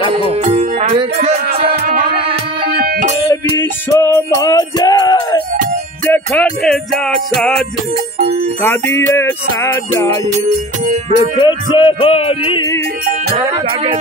দেখো বিশ্ব মাঝে যেখানে যা সাজে তা দিয়ে সাজাই দেখেছে হরি জাগে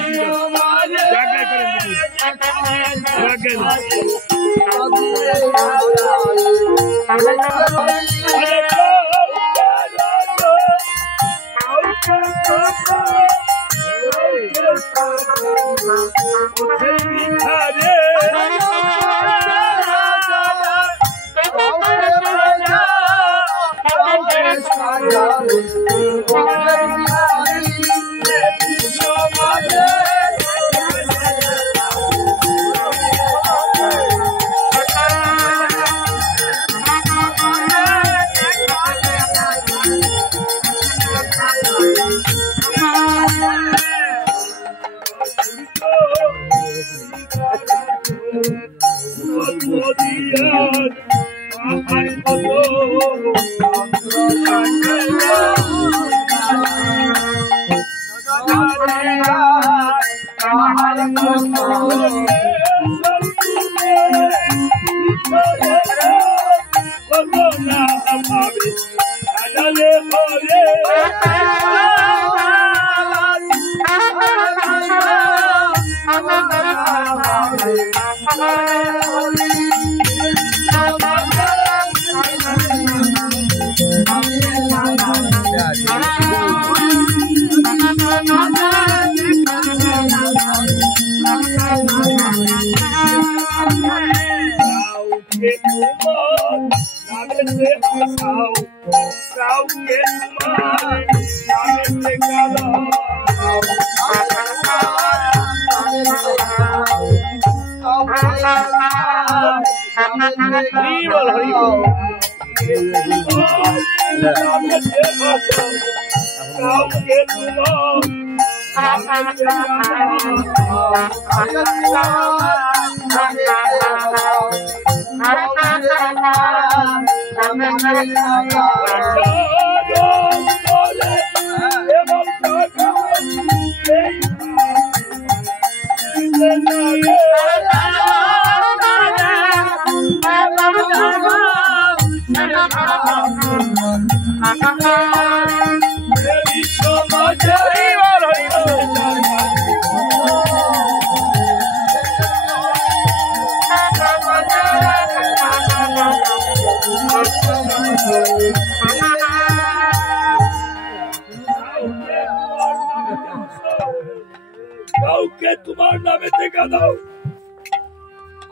তোমার নামে দেখা দাও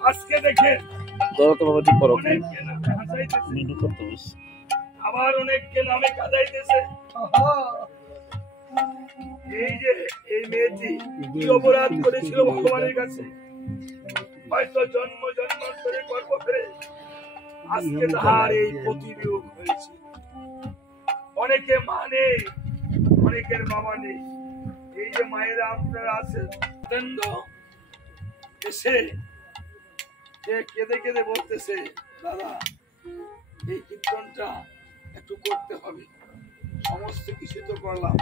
আজকে দেখে আবার অনেককে নামে কাঁদাইতেছে। এই যে এই মেয়েটি কি অপরাধ করেছিল ভগবানের কাছে, হয়তো জন্ম জন্মান্তরে গর্ব করে আজকে তাহার এই প্রতিবিয়োগ হয়েছে। অনেকে মা নেই, অনেকের বাবা নেই। এই যে মায়েরা আপনারা আছেন এসে কেঁদে কেঁদে বলতেছে, দাদা এই কীর্তনটা একটু করতে হবে, সমস্ত কিছু তো করলাম।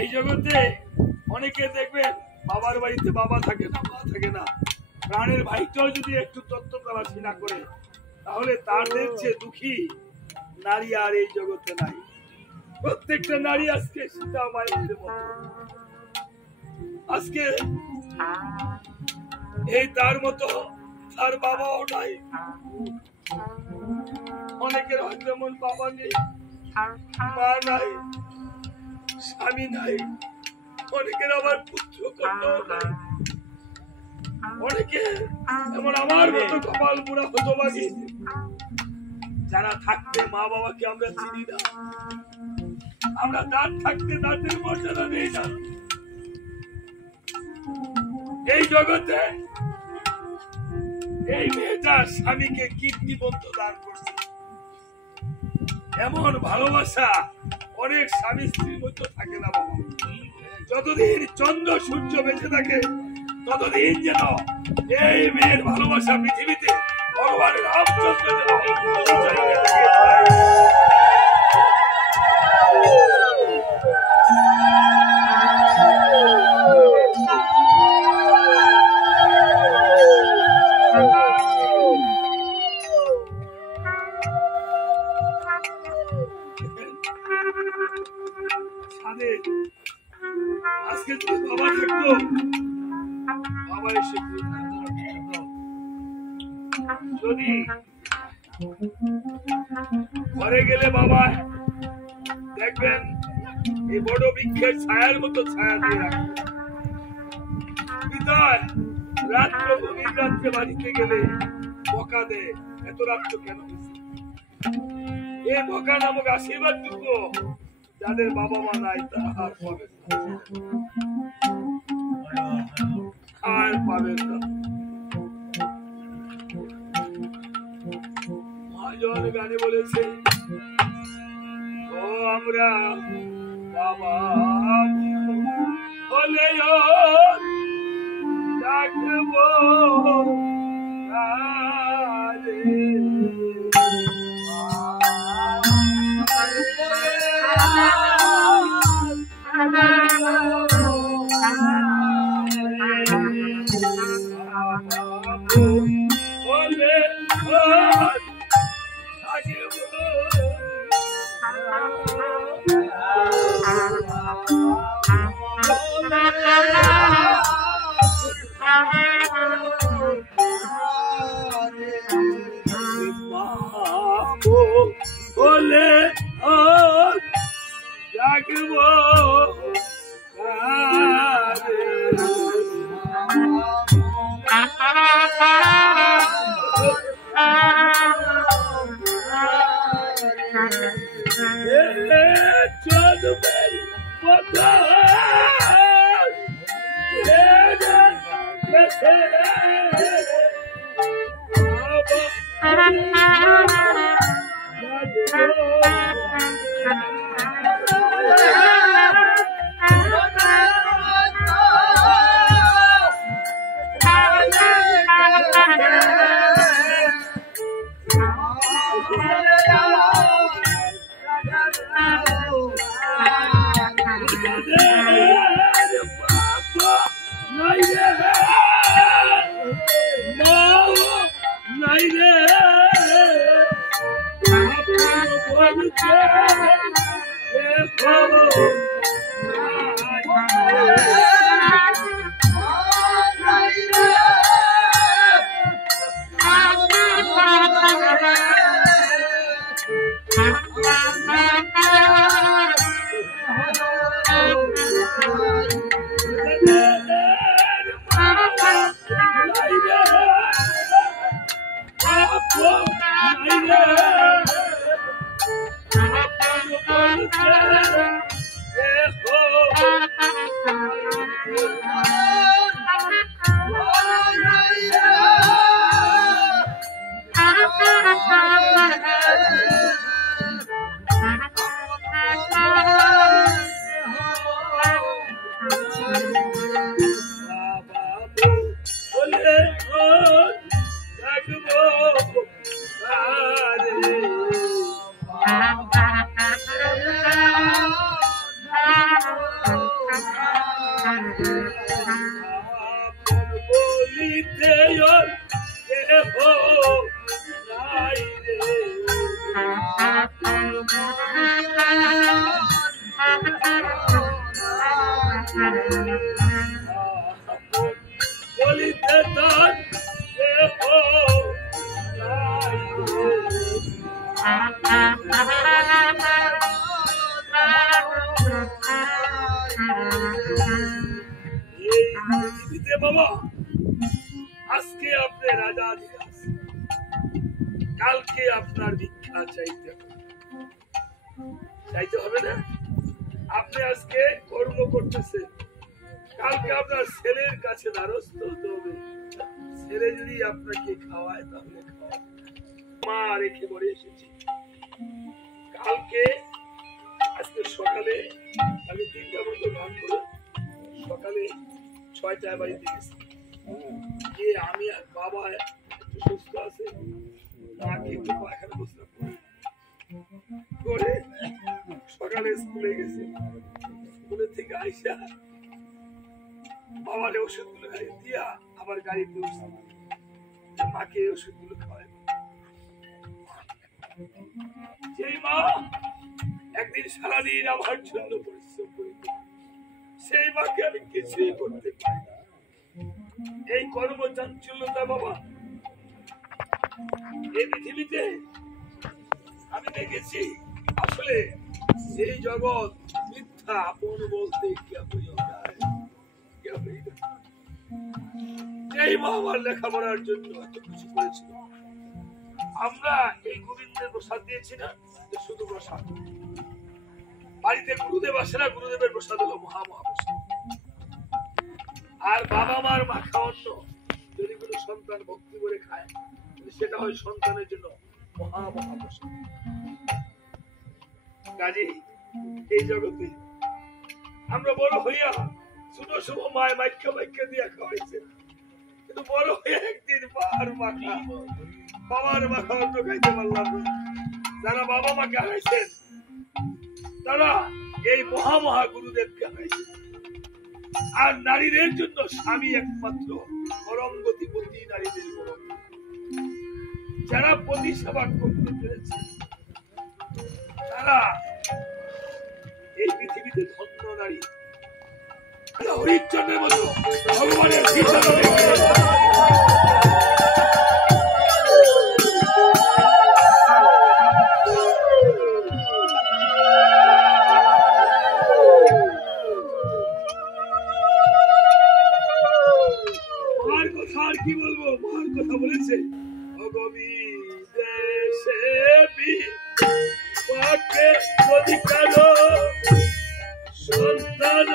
এই জগতে অনেকে দেখবেন বাবার বাড়িতে বাবা থাকে না, মা থাকে না, প্রাণের ভাইটাও যদি একটু তত্ত্ব তালাশি না করে তাহলে তাদের চেয়ে দুঃখী নারী আর এই জগতে নাই। প্রত্যেকটা নারী আজকে সীতা মায়ের মতো, আজকে এই তার মতো তার বাবাও নাই। অনেকের হয়তো এমন বাবা নেই, মা নাই, স্বামী নাই, অনেকের আবার পুত্র কন্যাও নাই। অনেকে এমন আমার মতো কপাল পুরা হতভাগী, যারা থাকতে মা বাবাকে আমরা চিনি না, আমরা দাঁত থাকতে দাঁতের মর্যাদা নেই না। এই জগতে এই মেয়েটা স্বামীকে কিডনি বন্ধ দান করছে। এমন ভালোবাসা অনেক স্বামী স্ত্রীর মধ্যে থাকে না বাবা। যতদিন চন্দ্র সূর্য বেঁচে থাকে ততদিন যেন এই মেয়ের ভালোবাসা পৃথিবীতে ভগবান রামচন্দ্র যেন। ছাদে আজকে যদি বাবা থাকতো, বাবা এসে যদি ঘরে গেলে বাবা দেখবেন এই বড় বৃক্ষের ছায়ার মতো ছায়া দিয়ে রাখবে। বিদায় রাত্রে গভীর রাত্রে বাড়িতে গেলে বকা দেয়, এত রাত্র কেন হয়েছে? এই বকা নামক আশীর্বাদ যোগ্য যাদের বাবা মা নাই তারা আর পাবেন না, আর পাবেন না। মহাজন গানে বলেছে, ও আমরা বাবা হলে ডাকবো বলে ডাকবো বাবা আজকে আপনি রাজা দিবস, কালকে আপনার ভিক্ষা চাইতে হবে না। আপনি আজকে কর্ম করতেছেন, কালকে আপনার ছেলের কাছে দ্বারস্থ হতে হবে। ছেলে যদি আপনাকে খাওয়ায় তাহলে মা রেখে বলে এসেছি। কালকে আজকে সকালে আমি 3টা মতো গান করে সকালে 6টায় বাড়িতে গেছি, গিয়ে আমি আর বাবা একটু সুস্থ আছে, মাকে একটু পায়খানা বসলাম করে সকালে স্কুলে গেছি। স্কুলে থেকে আইসা বাবার ওষুধগুলো দিয়া আবার গাড়িতে উঠছি, মাকে ওষুধগুলো খাওয়াই। যেই মা একদিন সারাদিন আমার জন্য পরিশ্রম করিত, সেই মাকে আমি কিছুই করতে পারি না। এই কর্মচাঞ্চল্যতা বাবা এই পৃথিবীতে আমি দেখেছি। আসলে এই জগৎ মিথ্যা, আপন বলতে এই মা আমার লেখাপড়ার জন্য এত কিছু করেছিল। আমরা এই গোবিন্দের প্রসাদ দিয়েছি না, শুধু প্রসাদ। বাড়িতে গুরুদেব আসে না, গুরুদেবের প্রসাদ হলো মহাপ্রসাদ। আর বাবা মার মাখা অন্ন যদি কোনো সন্তান ভক্তি করে খায়, সেটা হয় সন্তানের জন্য মহাপ্রসাদ। কাজেই এই জগতে আমরা বড় হইয়া ছোট শুভ মায় মাইক্য দিয়া খাওয়াইছে, কিন্তু বড় হইয়া একদিন বাবার মাখা অন্ন খাইতে পারলাম না। যারা বাবা মাকে হারাইছেন তারা এই মহা গুরুদেবকে হারাইছেন। আর নারীদের জন্য স্বামী একমাত্র পরম গতিপতি, নারীদের পরম। যারা পতি সেবা করতে পেরেছে তারা এই পৃথিবীতে ধন্য নারী। হরিচন্দ্রের মতো ভগবানের মার কথা আর কি বলবো, মার কথা বলেছে যদি কারো সন্তান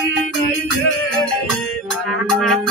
Thank you. Bye.